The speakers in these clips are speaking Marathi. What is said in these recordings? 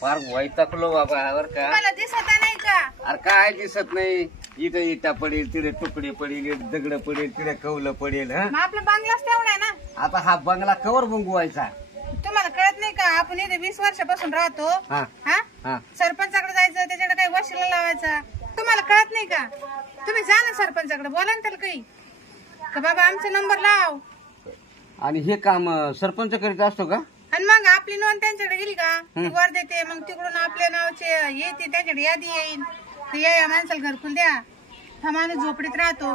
फार वैतागलो बाबा बर का. मला दिसत नाही का? अरे काय दिसत नाही. इथं इटा पडेल, तिथे तुकडे पडेल, दगड पडेल, तिथे कौलं पडेल. मग आपला बंगलाच तेवढा आहे ना. आता हा बंगला कवर बंगवायचा. तुम्हाला कळत नाही का? आपण इथे 20 वर्षापासून राहतो. हा हा हा सरपंचाकडे जायचं, त्याच्याकडे काही वशिला लावायचा. तुम्हाला कळत नाही का? तुम्ही जा ना सरपंचाकडे, बोला ना त्याला काही का बाबा आमचा नंबर लाव. आणि हे काम सरपंच करीत असतो का? आणि मग आपली नोंद त्यांच्याकडे गेली का ती वर देते. मग तिकडून आपल्या नावाचे येते, त्यांच्याकडे यादी येईल. या माणसाला घरकुल द्या, हा माणूस झोपडीत राहतो.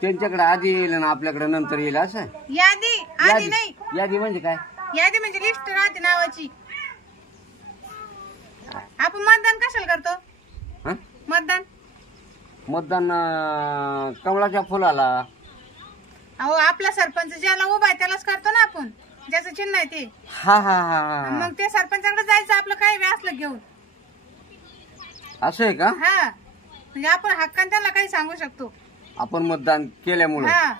त्यांच्याकडे आधी येईल आणि आपल्याकडे नंतर येईल असं. यादी आधी नाही. यादी म्हणजे काय? यादी म्हणजे लिस्ट राहते नावाची. आपण मतदान कशाला करतो? मतदान कमळाच्या फुलाला. अहो आपला सरपंच ज्याला उभा आहे त्यालाच करतो ना आपण, ज्याचं चिन्ह आहे ते. हा हा हा. मग ते सरपंचाकडे जायचं आपलं काही बी असलं घेऊन. असं आहे का? हा म्हणजे आपण हक्काने त्याला काही सांगू शकतो. आपण मतदान केल्यामुळे. हा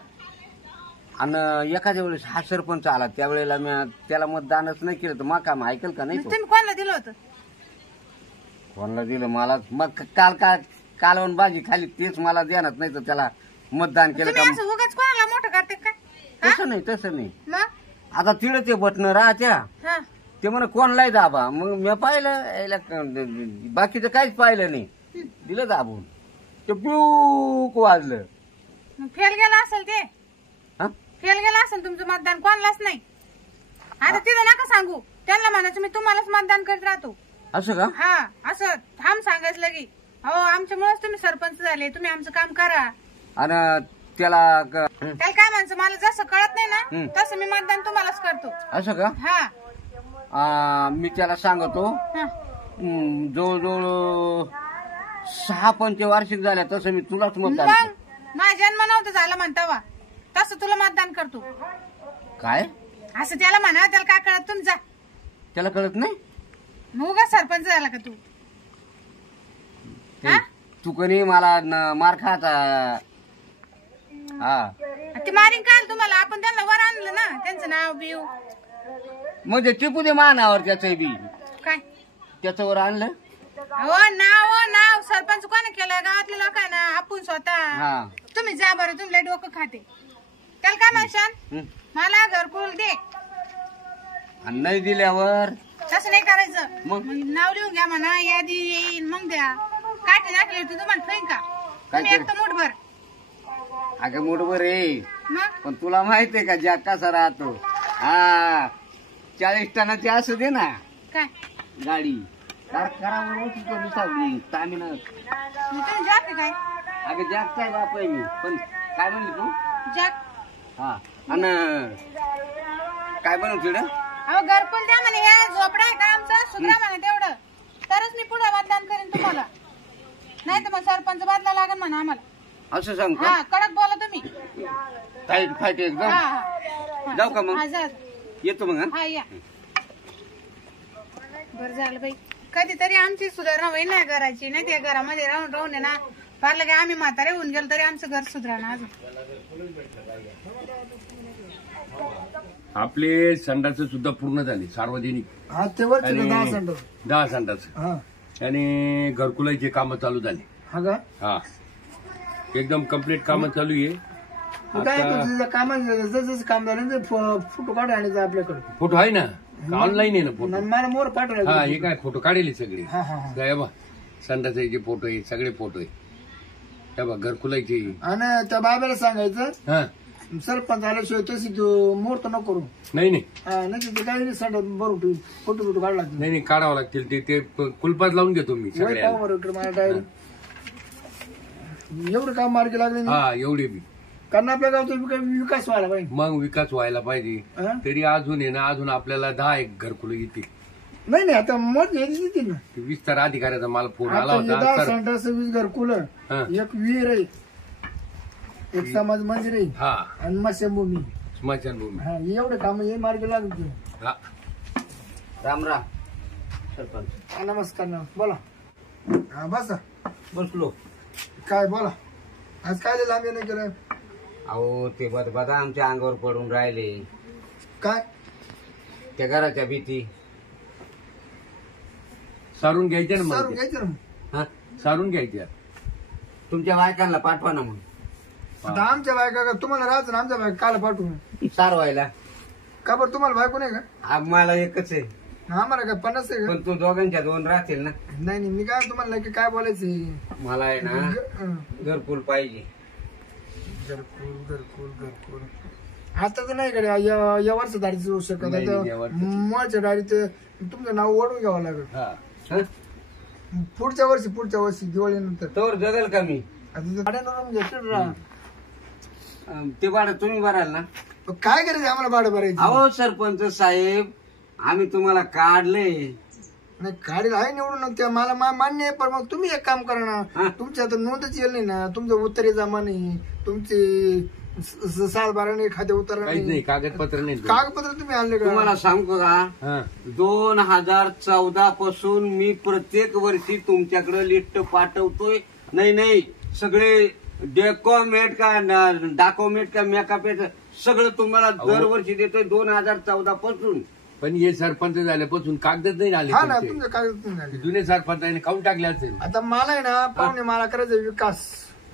आणि एखाद्या वेळेस हा सरपंच आला त्यावेळेला मी त्याला मतदानच नाही केलं तर मग काम ऐकल का नाही? तुम्ही कोणाला दिलं होतं? कोणाला दिलं? मला मग कालवण भाजी खाली तेच मला देणार नाही तर त्याला मतदान केलं का? असं उगाच कोणाला मोठं करते काय? तसं नाही. मग आता तिळ ते बटन राहत्या ते म्हणे कोणलाही दाबा. मग मी पाहिलं, बाकीचं काहीच पाहिलं नाही. दिलं दाबून ते ब्लूक वाजलं. फेल गेला असेल ते. फेल गेला असेल तुमचं मतदान, कोणालाच नाही. आता तिथं नका सांगू, त्यांना म्हणायचं मी तुम्हालाच मतदान करत राहतो. असं का? हा असं थांब सांगायचं लगी. अहो आमच्यामुळेच तुम्ही सरपंच झाले, तुम्ही आमचं काम करा. आणि त्याला काय म्हणायचं, मला जसं कळत नाही ना तसं मी मतदान तुम्हालाच करतो. असं का? हा मी त्याला सांगतो. जवळजवळ 6 पंचवार्षिक झाल्या तसं मी तुलाच मतदान. मग माझा जन्म नव्हतं झाला म्हणतावा तसं तुला मतदान करतो. काय असं त्याला म्हणा, त्याला काय कळत तुमचा? त्याला कळत नाही. मग उगाच सरपंच झाला का तू? तू कधी मला मार खाता. हा ते मारीन काय तुम्हाला? आपण त्यांना वर आणलं ना, त्यांचं नाव बिव म्हणजे टिपू दे मानावर त्याचं बी. काय त्याचं वर आणलं? हो नाव सरपंच कोणी केलं? गावातले लोक आहे ना, आपण स्वतः. तुम्ही जा बरं, तुमला डोकं खाते. त्याला काय म्हणशान? मला घरकुल दे. आणि नाही दिल्यावर तसं नाही करायचं. मग नाव लिहून घ्या म्हणा, यादी येईन मग द्या. काठी दाखली होती तुम्हाला ठेवीन का? तुम्ही एक तर मुठभर. अगं मुठभर आहे. मग पण तुला माहितीये का जॅक कसा राहतो? 40 टनाची असू दे ना काय गाडी करावं तामिना. तुम्ही जॅक काय? अगं जॅकचा आहे बाप आहे मी. पण काय म्हणली तू? जॅक. हा आणि काय बनव तिकडं? अहो घरकुल द्या म्हणे, या झोपडा आहे का आमचा, सुधरा म्हणे तेवढं, तरच मी पुढे मतदान करेन तुम्हाला. नाही तर मग सरपंच बदला लागेल म्हणा आम्हाला. असं सांग का? हा कडक बोला तुम्ही. टाईट फाईट एकदम. जाऊ का मग? येतो मग. हा या. बरं झालं बाई, कधीतरी आमची सुधारणा होईल ना घराची. नाही त्या घरामध्ये राहून राहून आहे ना फार लगे आम्ही म्हातारे होऊन गेलो तरी आमचं घर सुधारणा अजून. आपले संडास सुद्धा पूर्ण झाले सार्वजनिक. 10 संडास आणि घरकुलाचे काम चालू झाले. हा एकदम कम्प्लीट काम चालू आहे. काम झालं फोटो काढ आणायचं आपल्याकडे. फोटो आहे ना, ऑनलाईन आहे ना फोटो. मला मोर पाठवला. हा हे काय फोटो काढले सगळे. बा संडासाचे फोटो आहे, सगळे फोटो आहे. बा घरकुलाचे. आणि त्या बाबाला सांगायचं हा सरपंच आल्याशिवाय तशी मुहूर्त नको करू. नाही नाही काही संडास बरोबर फोटो फोटो काढला. नाही काढावं लागतील ते कुलपात लावून घेतो मी सगळ्या. मला डायरी एवढं काम मार्गी लागले. हा एवढे बी कारण आपल्या गावचा विकास व्हायला पाहिजे. मग विकास व्हायला पाहिजे. तरी अजून आहे ना, अजून आपल्याला 10 एक घरकुलं येतील. नाही आता मत येतील ना. विस्तार अधिकाऱ्याचा मला फोन आला होता. 10 संडास 20 घरकुलं, एक विहीर आहे, एक समाज मंदिर आहे आणि स्मशानभूमी. स्मशानभूमी एवढे काम हे मार्गी लागले. राम राम सरपंच. नमस्कार. बोला. बसा. बसलो. काय बोला. आज काय लांबे नाही केलं? अहो ते बदा आमच्या अंगावर पडून राहिले. काय? त्या घराच्या भीती. सारून घ्यायचे ना सारून मग घ्यायचं ना. सारून घ्यायच्या. तुमच्या बायकांना पाठवा ना मग आता आमच्या बायका का तुम्हाला राहायचं ना, आमच्या बायका काल पाठवून सारवायला. का बरं तुम्हाला बायको नाही का? मला एकच आहे, आम्हाला काय 50 आहे का? पण तू दोघांच्या 2 राहतील ना. नाही नाही, मी काय तुम्हाला नक्की काय बोलायचं. मला आहे ना घरकुल पाहिजे. घरकुल घरकुल घरकुल आता तर नाही कडे या वर्ष दाढीच होऊ शकत. नाही, नाही, या वर्षी. मुळाच्या दाढीत तुमचं नाव ओढून घ्यावं लागेल. हा. पुढच्या वर्षी दिवाळीनंतर. तोवर जगल का मी? आता भाड्यानं घेतलं राहा. ते भाडं तुम्ही भराल ना. काय करायचं आम्हाला भाडं भरायचं? अहो सरपंच साहेब, आम्ही तुम्हाला काढले. नाही काढील आहे निवडून त्या मला मान्य आहे, पण मग तुम्ही एक काम करा ना. तुमची आता नोंदच येईल नाही ना, तुमचं उत्तरे जमा नाही, तुमचे 7-12 नाही, खाते उतारा काहीच नाही, कागदपत्र नाही. कागदपत्र तुम्ही आणले का? तुम्हाला सांगू का, 2014 पासून मी प्रत्येक वर्षी तुमच्याकडे लिस्ट पाठवतोय. नाही सगळे डॉक्युमेंट का मेकअप सगळं तुम्हाला दरवर्षी देतोय 2014 पासून. पण हे सरपंच झाल्यापासून कागदच नाही आले हा ना, तुमचे. तुमचं कागद नाही झाले. जुने सरपंचाने खाऊन टाकले असेल. आता मला आहे ना पाहुणे, मला करायचं विकास,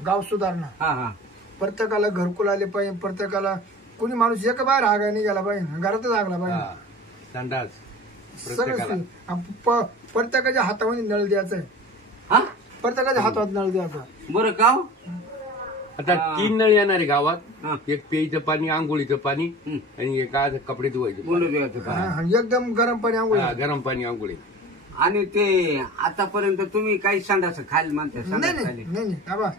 गाव सुधारणा. हा प्रत्येकाला घरकुल आले पाहिजे, प्रत्येकाला कोणी माणूस एक बाहेर हागा नाही गेला पाहिजे, घरातच लागला पाहिजे. संडास सगळं प्रत्येकाच्या हातामध्ये नळ द्यायचा आहे. हा प्रत्येकाच्या हातात नळ द्यायचा. बरं का हो? आता 3 नळ येणार आहे हा. गावात. एक प्यायचं पाणी, आंघोळीचं पाणी आणि एक आज कपडे धुवायचे बोलू द्यायचं का? एकदम गरम पाणी आंघोळ. गरम पाणी आंघोळी. आणि ते आतापर्यंत तुम्ही काही संडास खाली म्हणता, नाही संडास नाही खाली. नाही बाबा,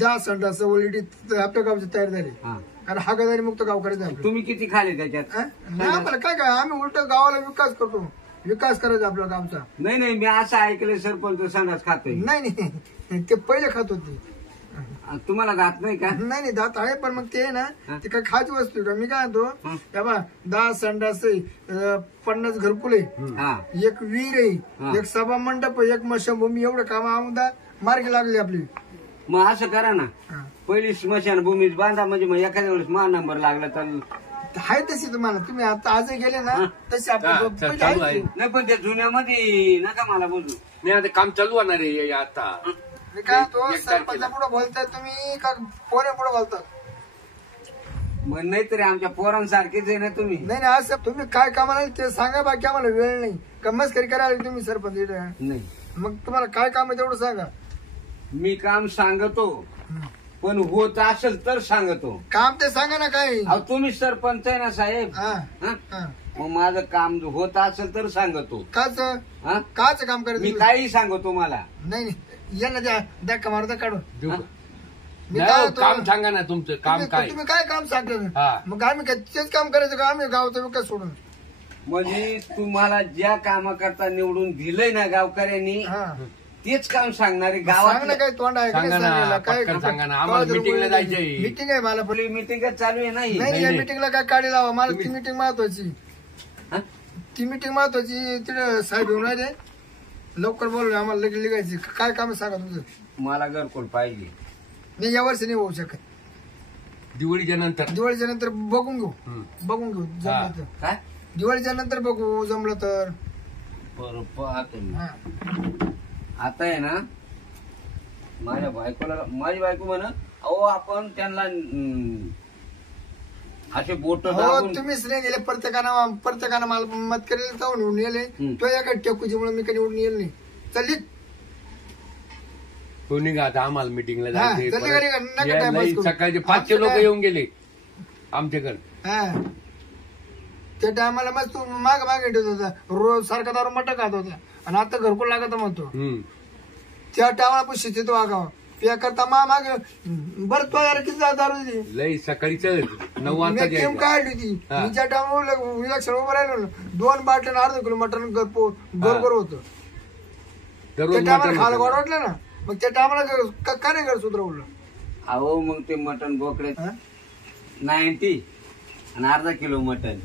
10 संडास ऑलरेडी आपल्या गावची तयार झाली. हा. आणि हागादारी मुक्त गाव करायचं आपलं. तुम्ही किती खाले त्याच्यात? नाही आम्हाला काय आम्ही उलट गावाला विकास करतो. विकास करायचा आपल्या गावचा. नाही मी असं ऐकलंय सरपंच संडास खातोय. नाही ते पहिले खात होते. तुम्हाला घात नाही का? नाही दात आहे, पण मग ते ना ते काय खायची वस्तू का? मी काय म्हणतो बाबा, 10 संडास आहे, 50 घरकुल आहे, हा. एक विहीर आहे, एक सभा मंडप, एक मशाभूमी, एवढं काम आमदा मार्गी लागली आपली. मग असं करा ना, पहिली स्मशानभूमीत बांधा, म्हणजे मग एखाद्या वेळेस मा नंबर लागला तर आहे तशी तुम्हाला. तुम्ही आता आजही गेले ना तशी आपली चालू आहे. नाही. पण त्या जुन्यामध्ये नका मला बोलू. नाही, आता काम चालू होणार आहे आता. मी काय तो सरपंचा पुढे बोलताय तुम्ही का पोरे पुढे बोलतात? मग नाही तरी आमच्या पोरांसारखेच आहे ना तुम्ही. नाही असं तुम्ही काय कामाला ते सांगा, बाकी आम्हाला वेळ नाही. मस्करी करायला तुम्ही सरपंच इथे. नाही, मग तुम्हाला काय काम आहे तेवढं सांगा. मी काम सांगतो, पण होत असेल तर सांगतो. काम ते सांगा ना काय. अहो तुम्ही सरपंच आहे ना साहेब. हा. मग माझं काम होत असेल तर सांगतो. काच हा? काच काम मी करायचं? काही सांगतो मला. नाही या ना द्या का मारता काढून. मी नाही, काय हो, होतो- काम सांगा ना तुमचं काम काय. तुम्ही काय काम सांगता? हा. मग आम्ही काय तेच काम करायचं का? आम्ही गावचा विकास सोडून. म्हणजे तुम्हाला ज्या कामाकरता निवडून दिलंय ना गावकऱ्यांनी, हा. तेच काम सांगणारे सांग ना गावात. काय तोंड आहे का नाही सांगा ना, सांगायला? काय पटकन सांगा ना, आम्हाला meetingला जायचंय. मीटिंग आहे मला. आपली मिटिंगच चालू आहे नाही. नाही या मीटिंगला काय काढी लावा मला. ती मीटिंग महत्वाची. हा? ती मीटिंग महत्वाची. तिथे साहेब येऊन राहिले, लवकर बोलू आम्हाला लगेच लिहायची. काय काम आहे सांगा तुमचं. मला घरकुल पाहिजे. नाही या वर्षी नाही होऊ शकत. दिवाळीच्या नंतर. दिवाळीच्या नंतर बघून घेऊ. जमलं तर. काय? दिवाळीच्या नंतर बघू जमलं तर. बरं पाहतो मी. हा. आता आहे ना, माझ्या माझी बायको म्हणा, अहो आपण त्यांना असे बोट हो तुम्हीच नाही गेले. प्रत्येकानं मला मत करेल तर निवडून येले. तो एका टेकूच्यामुळे मी कधी निवडून येईल नाही. चल कोणी का आता आम्हाला मिटिंगला हा, जायचंय चल परत. घरी, नका या time नाही, waste करू. सकाळचे 500 लोक आमचं येऊन गेले आमच्याकडे. हा. त्या टायमाला मग तू माग येत होता. रोज सारखा दारू मट खात होता, आणि आता घरकुल लागत म्हणतो. त्या टायमाला पण शेतीत वागावं त्या करता माग बरं. तो यार किती दारू दिली लई सकाळी 9 वाजता मी जायचं. काढली होती. हा. मी ज्या टायमाला विलक्षण उभं राहिलो ना, 2 बाटल्या 1/2 किलो मटण गरगोर होतं. त्या दररोज टायमाला मटण खायला होतं. गोड वाटलं ना, मग त्या टायमाला का नाही घर सुधरवलं. अहो मग ते मटण बोकडे हा? 90 आणि अर्धा किलो मटण.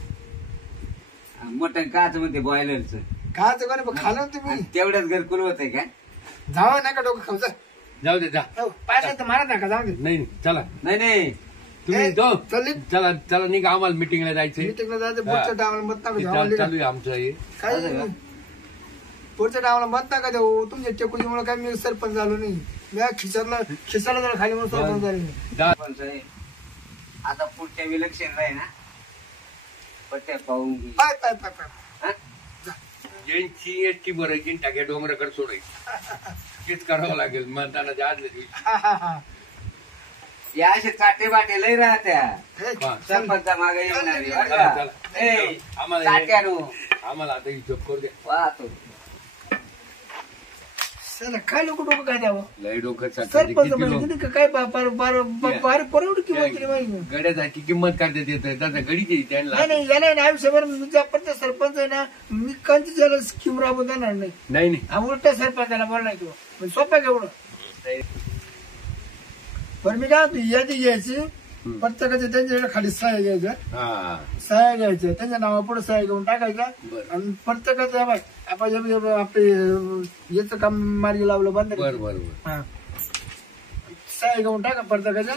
मटण काच म्हणते बॉयलरचं. खायचं कोणी पण खाल्लं ना तुम्ही. तेवढ्याच घरकुल होतंय का? जावं नका डोकं खाऊ. जाऊ दे जा. पाहिजे तर मारा नका जाऊ दे. नाही चला नाही तुम्ही ए, जाऊ. चल चला चला निघा आम्हाला मिटिंगला जायचंय. मीटिंगला जायचं. पुढच्या टायमाला मत नका ते जाऊ. चालू आहे आमचं हे. काही पुढच्या टायमाला मत नका देऊ. तुमच्या टेकुजीमुळे काय मी सरपंच झालो नाही. मी खिशाला जरा खाली म्हणून सरपंच झाले नाही. आता पुढच्या इलेक्शनला आहे ना पट्ट्या पाहून घे. पाय पाय पाय पाय ज्यांची एसटी भरायची टाक्या डोंगराकडे सोडायची तेच करावं लागेल मतदानाच्या आदल्या दिवशी. या असे चाटे बाटे लय राहत्या सरपंचा मागे आम्हाला आता हिशोब करू द्या. पाहतो काय लोक डोकं काय द्यावं. लय डोकं सरपंच म्हणजे काय परवड किंमत गड्याची किंमत काढतात येत त्याचा गडीची त्यांना नाही याला आयुष्यभर पण सरपंच आहे ना मी कंची त्याला स्कीम राबवून देणार नाही. नाही उलट्या सरपंचाला बोलणार किंवा सोप्या केवढं. पण मी काय म्हणतो यादी घ्यायची प्रत्येकाच्या त्यांच्याकडे खाली सह्या घ्यायच्या. सह्या घ्यायच्या त्यांच्या नावापुढे सह्या घेऊन टाकायच्या आणि प्रत्येकाचं आपले याचं काम मार्गी लावलं बंद. सह्या घेऊन टाका प्रत्येकाच्या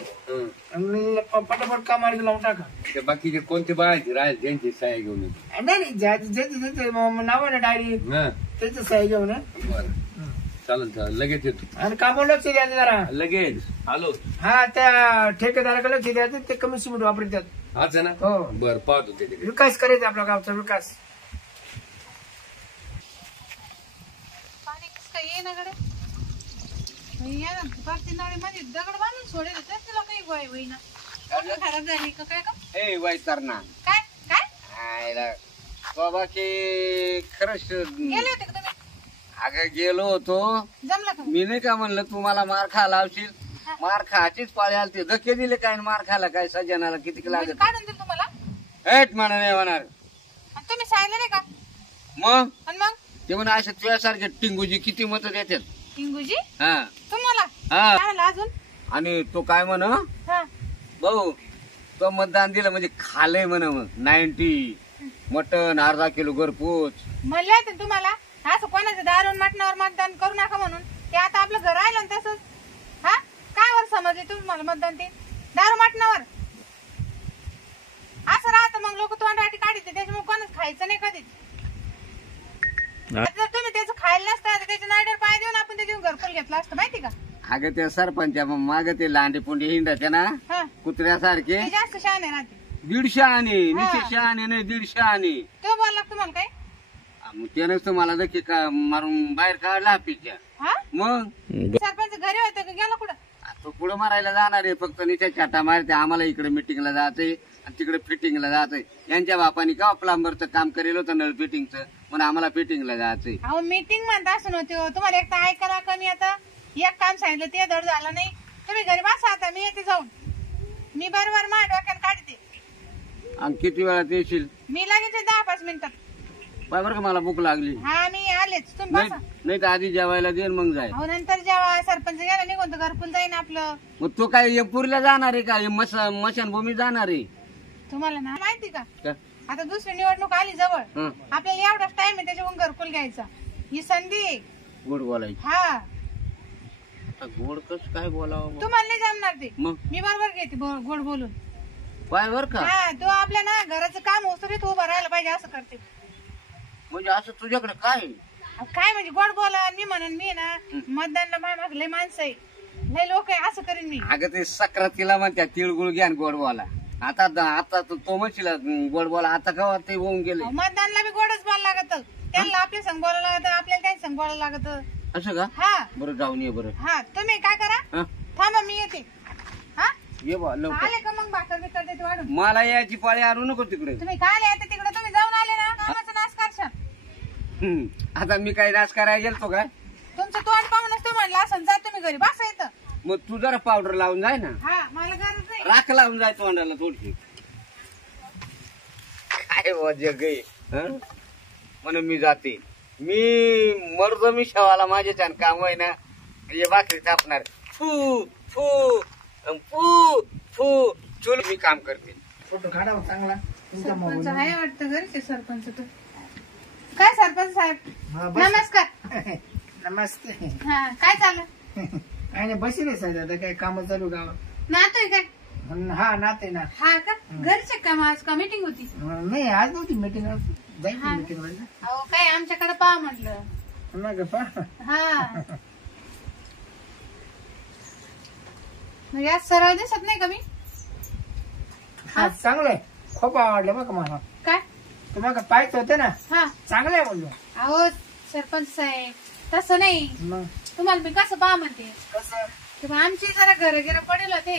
आणि पटापट काम मार्गी लावून टाका. बाकीचे कोणते बाळाचे राहील त्यांची सह्या घेऊन नाही ज्यांचे नाव आहे ना डायरी त्याची सह्या घेऊन चालेल लगेच येतो. आणि कामावर लक्ष द्यायचं जरा लगेच आलो. हा त्या ठेकेदाराकडे लक्ष द्यायचं ते कमी सिमेंट वापरतात. आज ना हो बरं पाहतो ते विकास करायचा आपल्या गावचा विकास. पाणी कसं काय ये ना कडे मध्ये दगड बांधून सोडेल त्याला काही गोय होईना खराब झाली का काय का ए वैतरणा काय काय बाबा की खरंच गेले होते का तुम्ही. अगं गेलो होतो जमला का मी नाही का म्हणलं तू मला मार खा लावशील. मार खाचीच पाळी आली ते धक्के दिले काय मार खाला काय सज्जनाला किती लागत काढून दिल तुम्हाला. हेट म्हणा नाही होणार तुम्ही सांगितलं नाही का मग. आणि मग ते म्हणा अशा तुझ्यासारखे टिंगूजी किती मत देतात. टिंगूजी हा तुम्हाला हा अजून आणि तो काय म्हण भाऊ तो मतदान दिलं म्हणजे खालय म्हण मग 90 मटन अर्धा किलो घरपोच म्हणले होते तुम्हाला असं कोणाचं दारून मटणावर मतदान करू नका म्हणून. ते आता आपलं घर राहिलं ना तसंच. हा काय वर समजले तुम्ही मला मतदान ते दारू मटणावर असं राहतं. मग लोक तोंडाटी काढते त्याच्यामुळे कोणाच खायचं नाही कधीच. जर तुम्ही त्याचं खायला नसतं तर त्याच्या नाड्यावर पाय देऊन आपण त्याच्यावर घरकुल घेतला असतं माहिती का. अगं त्या सरपंच माग ते लांडे पुंडे हिंडाच्या ना कुत्र्यासारखे ते जास्त शहाणे राहते. 150 आणे निशे शहाणे नाही 150 आणे. तो बोलला तुम्हाला काय मग त्यानंच मला नक्की मारून बाहेर काढला हापीच्या. मग सरपंच घरी होतं का गेला कुठं. तो पुढे मारायला जाणार आहे फक्त निच्या चाटा मारते. आम्हाला इकडे मिटिंगला जायचंय आणि तिकडे फिटिंगला जायचंय. यांच्या बापानी का प्लंबरचं काम करेल होतं नळ फिटिंगचं म्हणून आम्हाला फिटिंगला जायचंय. अहो मीटिंग म्हणता असं नव्हते तुम्हाला एक तर ऐकायला कमी. आता एक काम सांगितलं ते धड झालं नाही. तुम्ही घरी बसा आता मी येते जाऊन. मी बरोबर माझ्या डोक्यात काढते. आणि किती वेळात येशील. मी लगेच 10-5 मिनिटात. बरं का मला भूक लागली. हा मी आलेच तुम्ही बसा. नाही तर आधी जेवायला देईन मग जाय. हो नंतर जेव्हा सरपंच गेला निघून तर घरकुल जाईन आपलं. मग तो काय पुरीला जाणार आहे का मशानभूमी जाणार आहे. तुम्हाला ना माहिती का आता दुसरी निवडणूक आली जवळ. आपल्याला एवढाच टाइम आहे त्याच्याहून घरकुल घ्यायचा. ही संधी गोड बोलायची. हा गोड कस काय बोलावं तुम्हाला नाही जमणार ते. मग मी बरोबर घेते गोड बोलून. पाय बर का हा तो आपल्या ना घराचं काम उचलून उभं राहायला पाहिजे असं करते. म्हणजे असं तुझ्याकडे काय काय म्हणजे गोड बोला. मी म्हणून मी ना मतदानला माग लय माणसं आहे लय लोक आहे असं करीन मी. अगं ते सक्रातीला म्हणत्या तिळगुळ घ्या गोड बोला. आता आता तो म्हणशील गोड बोला. आता का ते होऊन गेले. मतदानला बी गोडच बोलायला लागत. त्यांना आपल्या संग बोलायला लागत आपल्याला त्यांच्या संग बोलायला लागत. असं का. हा बरं जाऊन ये बरं. हा तुम्ही काय करा थांबा मी येते. हा ये बा लवकर. आले का मग भाकर बिकर देते वाढून. मला याची पाळी आणू नको तिकडे. तुम्ही काय येते तिकडे तुम्ही जाऊन आले ना कामाचा नाश करशाल. आता मी काही नाश करायला गेलतो काय. तुमचं तोंड पाहूनच तू म्हणला असं जा तुम्ही घरी बसा येतं. मग तू जरा पावडर लावून जाय ना. हा मला गरज नाही. राख लावून जाय तोंडाला थोडीशी. काय वजह गई म्हणून मी जाते. मी मर्द मी शेवाला माझे छान काम आहे ना. हे भाकरी थापणार फू फू फू फू चुल मी काम करते. फोटो काढा चांगला. सरपंच आहे वाटतं घरचे सरपंच. तर काय सरपंच साहेब नमस्कार. नमस्ते. हा काय चाललं. काय नाही बसेल साहेब आता काय काम चालू गावात. नातोय काय. हा नाते ना. हा का घरचे काम आज का मीटिंग होती. नाही आज नव्हती मीटिंग. जायची मीटिंग. अहो काय आमच्याकडे पहा म्हटलं. नाही का पा हा म्हणजे आज सरळ दिसत नाही का मी? हा चांगलंय, खूप आवडलं बघ मला. काय तुम्हाला पाहिजे होते ना, हा चांगलं आहे म्हणलो. अहो सरपंच साहेब तसं नाही, मग तुम्हाला मी कसं पहा म्हणते, कसं किंवा आमची जरा घर गिर पडेल होते,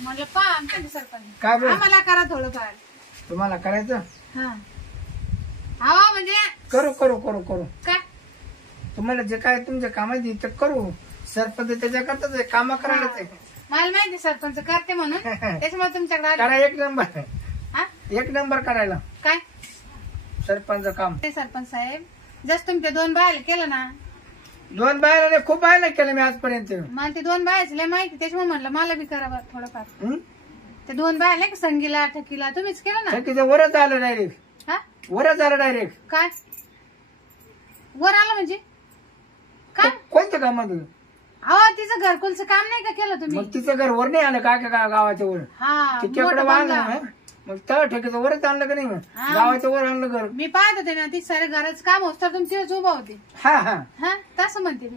म्हणलं पहा आमच्या सरपंच काय बरं? आम्हाला करा थोडंफार. तुम्हाला करायचं? हा अहो म्हणजे करू करू करू करू. काय तुम्हाला जे काय तुमच्या कामाची ते करू. सरपंच त्याच्याकरताच काम करायलाच आहे. मला माहिती सरपंच करते म्हणून त्याच्यामुळे तुमच्याकडे आले. करा एक नंबर, हा? एक नंबर करायला काय सरपंच काम. ते सरपंच साहेब जस तुमच्या 2 बायला केलं ना, 2 बायला खूप बायला केलं मी आजपर्यंत. मला ते 2 बायाचे लय माहिती, त्याच्यामुळे म्हणलं मला बी करावं थोडंफार. हं? ते 2 बाया नाही का संगीला ठकीला तुम्हीच केलं ना. ठकीचं वरच आलं डायरेक्ट, हा वरच आलं डायरेक्ट. काय वर आलं म्हणजे काय? कोणतं काम आहे तुझं? अहो तिचं घरकुलचं काम नाही का केलं तुम्ही? मग तिचं घर वर नाही आलं का गावाच्या वर? हा तिच्याकडे मोठं बांधलं बंगला. ना, मग त्या ठेकीचं वरच आणलं का नाही? मग हा. गावाच्या वर आणलं घर. मी पाहत होते ना ती सारे घराचं काम होतं तुमची उभा होते. हा हा हा तसं म्हणते मी.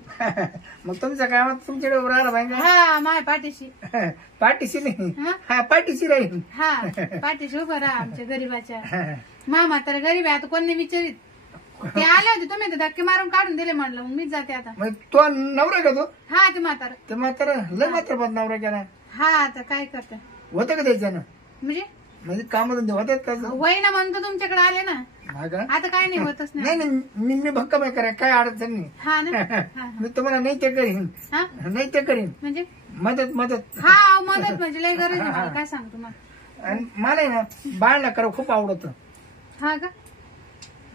मग तुमच्या कामात तुमच्याकडे राहिलं पाहिजे. हा माय पाठीशी. पाठीशी नाही, हा? हा पाठीशी राहील. हा पाठीशी उभं राहा आमच्या गरीबाच्या. मामा तर गरीब आहे, आता कोण नाही विचारित. ते आले होते तुम्ही धक्के मारून काढून दिले, म्हणलं मग मीच जाते आता. मग तो नवरा का तो? हा ते म्हातार. ते मात्र लय मात्र पण नवरा केला हा आता काय करते होतं का त्याच्यानं? म्हणजे काम धंदे होतात का? वय ना म्हणून तर तुमच्याकडे आले ना. हा का? आता काय नाही होतच नाही नाही. नाही, मी भक्कम आहे करा, काय अडचण नाही. हा ना हा, हा. मी तुम्हाला नाही ते करीन, हा नाही ते करीन. म्हणजे मदत मदत. हा मदत म्हणजे लय गरज आहे मला, काय सांगू तुम्हाला. आणि मला आहे ना बाळला करा खूप आवडत. हा का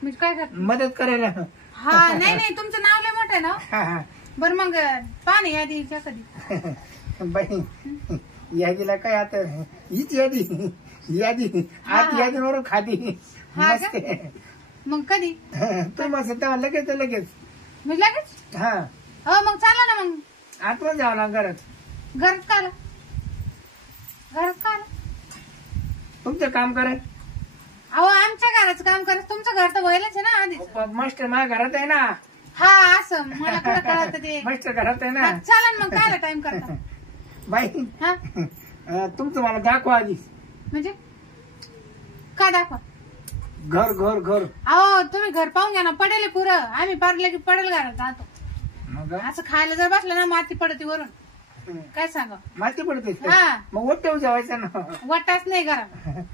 म्हणजे काय करत? मदत करायला. हा नाही नाही तुमचं नाव लय मोठं आहे ना. हा हा बरं मग पाणी यादीच्या कधी. बाई यादीला काय आता हीच यादी यादी आत यादीवरून खाती हा मस्त का? आहे. मग कधी तू मस्त तेव्हा लगेच लगेच. म्हणजे लगेच? हा हो मग चाला ना. मग आतमध्ये जावं ना घरात. घरात का आला? घरात का आला? तुमचं काम करा. अहो आमच्या घराचं काम करत, तुमचं घर तर व्हायलाच आहे ना आधीच. मास्टर माझ्या घरात आहे ना. हा असं मला कुठं कळत ते. मास्टर घरात आहे ना. हा, चाला ना मग काय टाइम करता. बाई हा तुमचं मला दाखवा आधी. म्हणजे काय दाखवा? घर घर घर. अहो तुम्ही घर पाहून घ्या ना, पडेल पुरं. आम्ही पारले की पडेल घरात जातो. मग असं खायला जर बसलं ना माती पडते वरून. काय सांगा? माती पडते. हा मग ओट्यावर जेवायचं ना. वाटाच नाही घरात.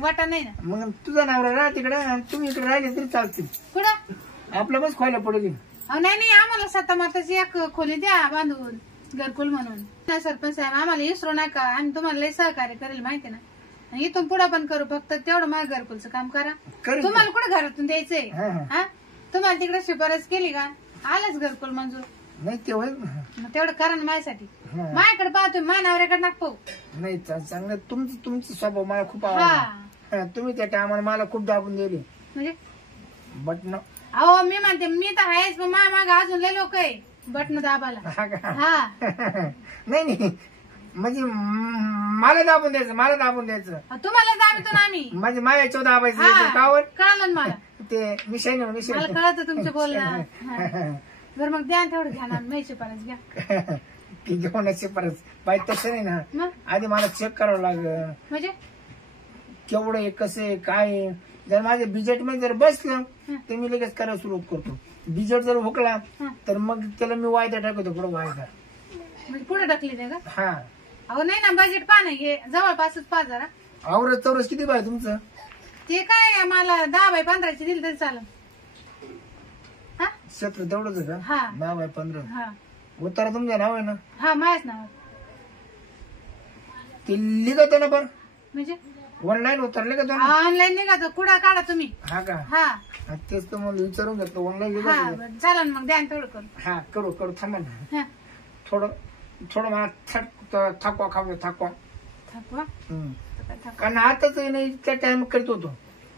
वाटा नाही ना. मग तुझा नवरा राहा तिकडे आणि तुम्ही इकडे राहिले तरी चालतील. कुठं? आपलं बस खोयला पडेल. अहो नाही नाही आम्हाला सत्ता माताची एक खोली द्या बांधून घरकुल म्हणून. नाही सरपंच साहेब आम्हाला इसरू नका, आम्ही तुम्हाला लय सहकार्य करेल माहिती ना. आणि इथून पुढे पण करू, फक्त तेवढं माझ्या घरकुलचं काम करा. करू. तुम्हाला कुठे घरातून द्यायचंय? हा, हा. हा तुम्हाला तिकडे शिफारस केली का? आलंच घरकुल मंजूर. नाही ते होईल. मग तेवढं करा ना माझ्यासाठी. हा. माझ्याकडे पाहतो, माझ्या नवऱ्याकडे नाक पाहू. नाही चांगलं तुमचं स्वभाव मला खूप हा आवडला. तुम्ही त्या टायमाला मला खूप दाबून दिले. म्हणजे बटन. अहो मी म्हणते मी तर आहेच, पण माझ्या मागे अजून लय लोक आहे बटन दाबाला. हा नाही नाही म्हणजे मला दाबून द्यायचं, मला दाबून द्यायचं. तुम्हाला दाबितो ना आम्ही. म्हणजे माझ्या चौदा दाबायचं. हा कावर कळलं ना मला. ते विषय नाही मला विषय. कळत तुमचं बोलणं. बरं मग द्या तेवढं घ्या ना, मैशी परत घ्या. ती घेऊन परत बाई तसं नाही ना. मग आधी मला चेक करावं लागेल म्हणजे केवढं आहे कसं आहे काय आहे. जर माझ्या बिजेट मध्ये जर बसलं तर मी लगेच करायला सुरुवात करतो. बिजेट जर हुकला तर मग त्याला मी वायदा टाकतो पुढे वायदा. म्हणजे पुढे ढकली ते का? हा अहो नाही ना बजेट पहा ना, हे जवळपासच पहा जरा. आवरत चौरस किती पाहिजे तुमचं? ते काय मला 10x15 दिली तरी चालेल. हा क्षेत्र तेवढंच आहे का? हा 10x15. हा उतारा तुमचं नाव आहे ना? हा माझ्याच नाव. ते लिखत ना पण म्हणजे ऑनलाईन उतरले का तुम्ही? ऑनलाईन निघा तर कुठं काढा तुम्ही. हा का? हा तेच तर मला विचारून घेतलं ऑनलाईन हा लिखत. बरं, चालेल मग द्या ना तेवढं करून. हा करू करू थांबा ना. हा थोडं मला थकवा खाऊ दे, थकवा. थकवा थकवा. कारण आताच नाही त्या टाइम करत होतो.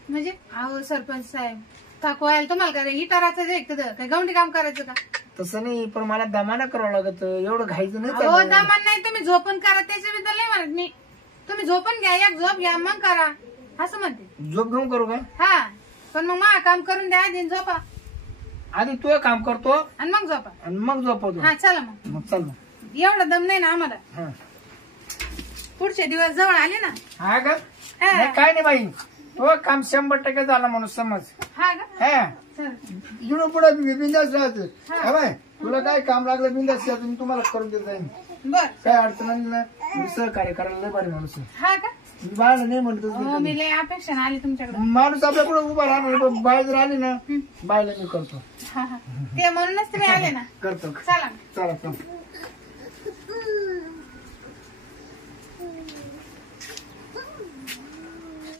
म्हणजे अहो सरपंच साहेब थकवायला तुम्हाला काय हिटाराचं ऐकतं काय गवंडी काम करायचं का? तसं नाही पण मला दमाना करावं लागत. एवढं घायचं नाही हो चालत. दमान नाही, तुम्ही झोपून करा त्याच्याबद्दल नाही म्हणत मी. तुम्ही झोपून घ्या, एक झोप घ्या मग करा असं म्हणते. झोप घेऊन करू का? हा पण मग मा काम करून द्या आधी झोपा. आधी तू काम करतो आणि मग झोपा. आणि मग झोपवतो. हा चला मग. मग चल मग. एवढा दम नाही ना आम्हाला. हा. पुढचे दिवस जवळ आले ना. हा का हा. नाही, काय नाही बाई तो काम 100% झाला म्हणून समज. हा का हा चल. इकडून पुढे बिंदास राहते. हा बाय तुला काय काम लागलं बिंदास या तुम्ही तुम्हाला करून देत जाईन. बर. काय अडचण नाही ना. मी सहकार्य करायला लय बरे माणूस आहे. हा का मी बाळाला नाही म्हणतो हो मी लय अपेक्षा आली तुमच्याकडे. माणूस आपल्या पुढे उभा राहणार बाळ जर आली ना बायला मी करतो. हा हा ते म्हणूनच तुम्ही आले ना. करतो चला. चला चला.